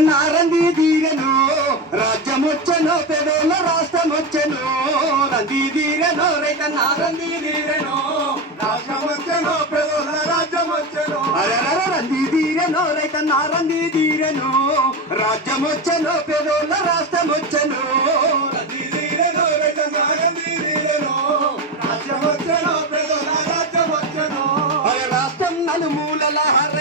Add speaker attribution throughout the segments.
Speaker 1: రైతన్నారంది తీరెను రాజ్యం వచ్చెను పెదోళ్ళ రాష్ట్రం వచ్చెను రంది రైత రైతన్నారంది తీరెను
Speaker 2: రాష్ట్రం వచ్చెను పేదోళ్ళ రాజ్యం వచ్చెను
Speaker 1: అరరర రంది రైత రైతన్నారంది తీరెను రాజ్యం వచ్చెను పెదోళ్ళ రాష్ట్రం వచ్చెను
Speaker 2: రంది తీరెను రైతన్నారం తీరెను రాజ్యం వచ్చెను పేదోళ్ళ రాజ్యం వచ్చెను
Speaker 1: అరే రాష్ట్రం నలుమూలల హర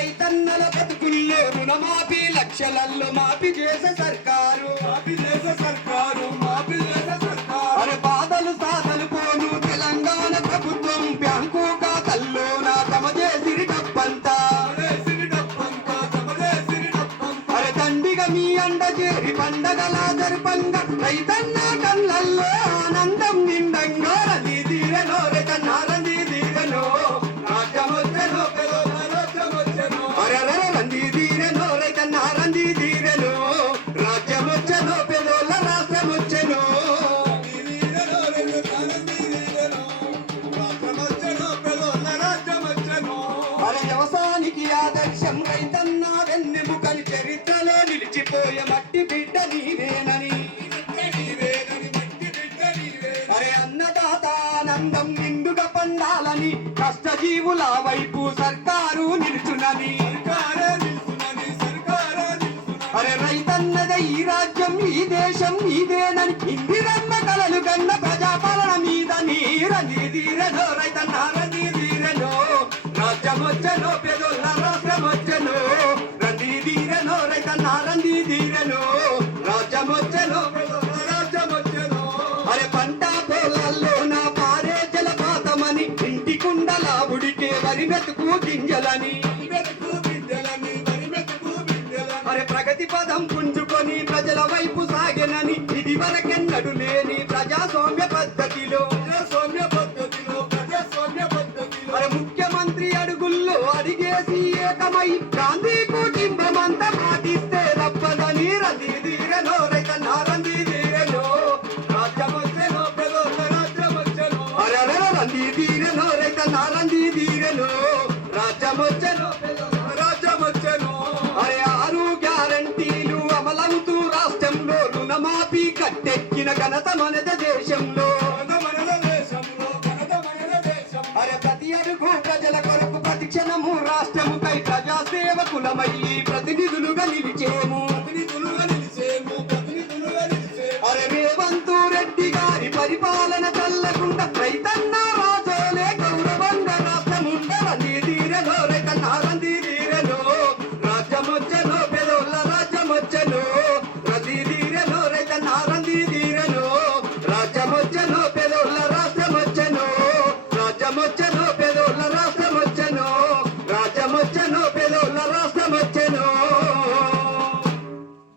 Speaker 1: రుణమాఫీ లక్షలల్లో మాఫీ చేసే సర్కారు.
Speaker 2: మాపి దేశ సర్కారు మాపి దేశ సర్కారు.
Speaker 1: అరే బాధలు సాధలు పోను తెలంగాణ ప్రభుత్వం బ్యాంకు ఖాతల్లో నా తమ చేసిరి డబ్బంతా. అరే మీ అండ చేరి పండగల జరుపంగ రైతన్న కళ్ళల్లో ఆనందం నిండంగా రంది తీరలో అందం నిండుగా పండాలని కష్టజీవుల వైపు సర్కారు నిలుచునని. అరే రైతన్నద ఈ రాజ్యం ఈ దేశం ఇదేనని ఇందిరమ్మ కలలు కన్న ప్రజాపాలన మీద నీరని తీరలో రైతన్న రంది ధీరలో రాజ్యం వచ్చను పెదోళ్ళ రాష్ట్రం వచ్చను రంది తీరలో రైతన్న రంది తీరలో రాజ్యం వచ్చను
Speaker 2: రాజ్యం వచ్చను
Speaker 1: అరే పంట పొలాల్లో గింజలని
Speaker 2: మెతుకు బిడ్డలని మరి మెతుకు బిడ్డలని
Speaker 1: ప్రగతి పదం పుంజుకొని ప్రజల వైపు సాగెనని ఇది వరకెన్నడు లేని ప్రజాస్వామ్య పద్ధతిలో.
Speaker 2: ప్రజాస్వామ్య పద్ధతిలో ప్రజాస్వామ్య పద్ధతిలో.
Speaker 1: మరి ముఖ్యమంత్రి అడుగుల్లో అడిగేసి ఏకమై గాంధీ కట్టెక్కిన ఘనత మనద దేశంలో. అరే ప్రతి అడుగు ప్రజల కొరకు ప్రతి క్షణము